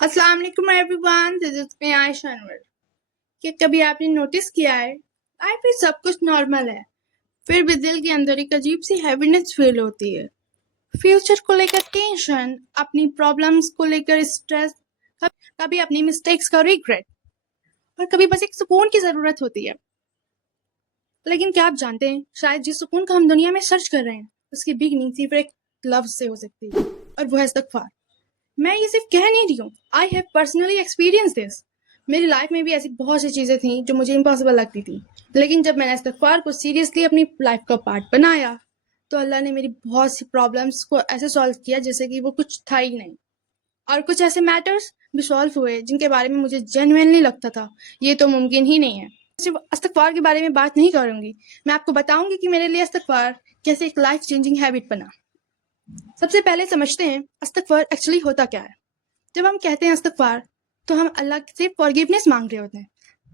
السلام علیکم every one, دس از می عائشہ انور۔ کہ کبھی آپ نے نوٹس کیا ہے لائف میں سب کچھ نارمل ہے، پھر بھی دل کے اندر ایک عجیب سی ہیوینس فیل ہوتی ہے۔ فیوچر کو لے کر ٹینشن، اپنی پرابلمس کو لے کر اسٹریس، کبھی اپنی مسٹیکس کا ریگریٹ، اور کبھی بس ایک سکون کی ضرورت ہوتی ہے۔ لیکن کیا آپ جانتے ہیں شاید جس سکون کا ہم دنیا میں سرچ کر رہے ہیں اس کی بگننگ صرف ایک لفظ سے ہو سکتی ہے، اور وہ ہے استغفار۔ میں یہ صرف کہہ نہیں رہی ہوں، I have personally experience this. میری لائف میں بھی ایسی بہت سی چیزیں تھیں جو مجھے امپاسبل لگتی تھیں، لیکن جب میں نے استغفار کو سیریسلی اپنی لائف کا پارٹ بنایا تو اللہ نے میری بہت سی پرابلمس کو ایسے سالو کیا جیسے کہ وہ کچھ تھا ہی نہیں، اور کچھ ایسے میٹرز بھی سالو ہوئے جن کے بارے میں مجھے جینوینلی لگتا تھا یہ تو ممکن ہی نہیں ہے۔ صرف استغفار کے بارے میں بات نہیں کروں گی، میں آپ کو بتاؤں گی کہ میرے لیے استغفار کیسے ایک لائف چینجنگ ہیبٹ بنا۔ سب سے پہلے سمجھتے ہیں استغفار ایکچولی ہوتا کیا ہے۔ جب ہم کہتے ہیں استغفار تو ہم اللہ سے فارگیونیس مانگ رہے ہوتے ہیں،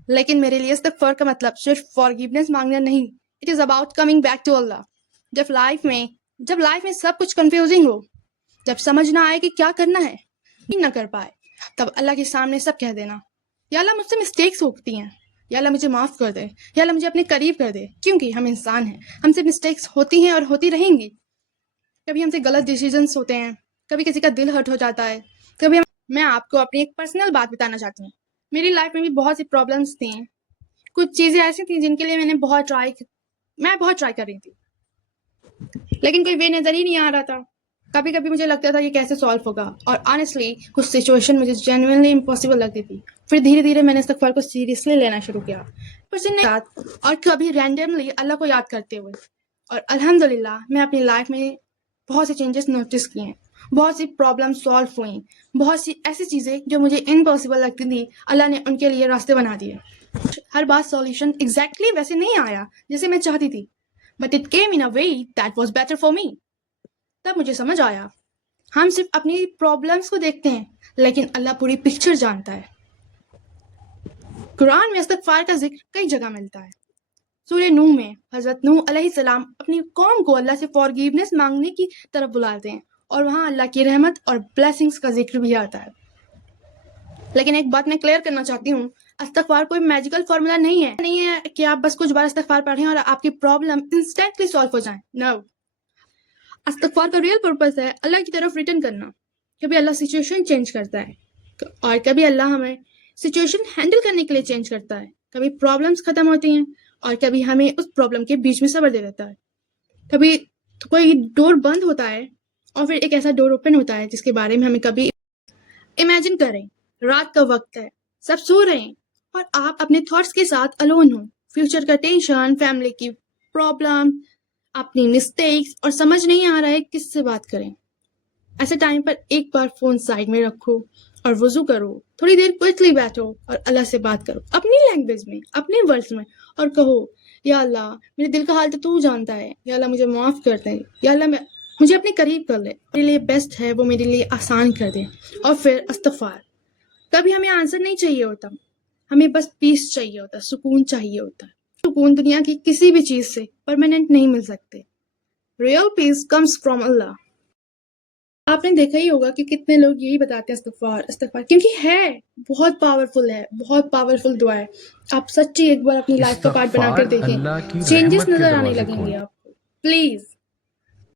لیکن میرے لیے استغفار کا مطلب صرف فارگیونیس مانگنا نہیں، it is about coming back to Allah. جب لائف میں سب کچھ کنفیوزنگ ہو، جب سمجھ نہ آئے کہ کیا کرنا ہے، نہ کر پائے، تب اللہ کے سامنے سب کہہ دینا، یا اللہ مجھ سے مسٹیکس ہوتی ہیں، یا اللہ مجھے معاف کر دے، یا اللہ مجھے اپنے قریب کر دے، کیونکہ ہم انسان ہیں، ہم سے مسٹیکس ہوتی ہیں اور ہوتی رہیں گی۔ کبھی ہم سے غلط ڈیسیجنس ہوتے ہیں، کبھی کسی کا دل ہرٹ ہو جاتا ہے، میں آپ کو اپنی ایک پرسنل بات بتانا چاہتی ہوں۔ میری لائف میں بھی بہت سی پرابلمس تھیں، کچھ چیزیں ایسی تھیں جن کے لیے میں بہت ٹرائی کر رہی تھی، لیکن کوئی وے نظر ہی نہیں آ رہا تھا۔ کبھی کبھی مجھے لگتا تھا یہ کیسے سالو ہوگا، اور آنیسٹلی کچھ سچویشن مجھے جینوینلی امپاسبل لگتی تھی۔ پھر دھیرے دھیرے میں نے استغفار کو سیریسلی لینا شروع کیا، اور کبھی رینڈملی اللہ کو یاد کرتے ہوئے، اور الحمدللہ میں اپنی لائف میں بہت سے چینجز نوٹس کیے ہیں، بہت سی پرابلم سالو ہوئیں، بہت سی ایسی چیزیں جو مجھے امپاسبل لگتی تھی اللہ نے ان کے لیے راستے بنا دیے۔ ہر بات سولوشن ایگزیکٹلی ویسے نہیں آیا جیسے میں چاہتی تھی، but it came in a way that was better for me. تب مجھے سمجھ آیا ہم صرف اپنی پرابلمس کو دیکھتے ہیں لیکن اللہ پوری پکچر جانتا ہے۔ قرآن میں استغفار کا ذکر کئی جگہ ملتا ہے۔ سورہ نوح میں حضرت نوح علیہ السلام اپنی قوم کو اللہ سے فارگیونیس مانگنے کی طرف بلاتے ہیں، اور وہاں اللہ کی رحمت اور بلیسنگز کا ذکر بھی آتا ہے۔ لیکن ایک بات میں کلیئر کرنا چاہتی ہوں، استغفار کوئی میجیکل فارمولا نہیں ہے کہ آپ بس کچھ بار استغفار پڑھیں اور آپ کی پرابلم انسٹنٹلی سالو ہو جائیں۔ نو، استغفار کا ریئل پرپس ہے اللہ کی طرف ریٹرن کرنا۔ کبھی اللہ سچویشن چینج کرتا ہے، اور کبھی اللہ ہمیں سچویشن ہینڈل کرنے کے لیے چینج کرتا ہے۔ کبھی پرابلمس ختم ہوتی ہیں اور کبھی ہمیں اس پرابلم کے بیچ میں صبر دے دیتا ہے۔ کبھی کوئی ڈور بند ہوتا ہے اور پھر ایک ایسا ڈور اوپن ہوتا ہے جس کے بارے میں ہمیں کبھی امیجن کریں۔ رات کا وقت ہے، سب سو رہے ہیں، اور آپ اپنے تھاٹس کے ساتھ الون ہوں، فیوچر کا ٹینشن، فیملی کی پرابلم، اپنی مسٹیکس، اور سمجھ نہیں آ رہا ہے کس سے بات کریں۔ ایسے ٹائم پر ایک بار فون سائڈ میں رکھو اور وضو کرو، تھوڑی دیر کوئٹلی بیٹھو اور اللہ سے بات کرو اپنی لینگویج میں، اپنے ورڈز میں، اور کہو یا اللہ میرے دل کا حال تو جانتا ہے، یا اللہ مجھے معاف کر دے، یا اللہ مجھے اپنے قریب کر لے، میرے لیے بیسٹ ہے وہ میرے لیے آسان کر دے۔ اور پھر استغفار۔ کبھی ہمیں آنسر نہیں چاہیے ہوتا، ہمیں بس پیس چاہیے ہوتا، سکون چاہیے ہوتا۔ سکون دنیا کی کسی بھی چیز سے پرماننٹ نہیں مل سکتے۔ ریئل پیس کمز فرام اللہ۔ آپ نے دیکھا ہی ہوگا کہ کتنے لوگ یہی بتاتے ہیں استغفار استغفار، کیونکہ ہے بہت پاورفل ہے، بہت پاورفل دعا ہے۔ آپ سچی ایک بار اپنی لائف کا پارٹ بنا کر استغفار دیکھیں، اللہ کی چینجز رحمت کے نظر آنے دروازے لگیں گے کھولتا ہے۔ آپ کو۔ پلیز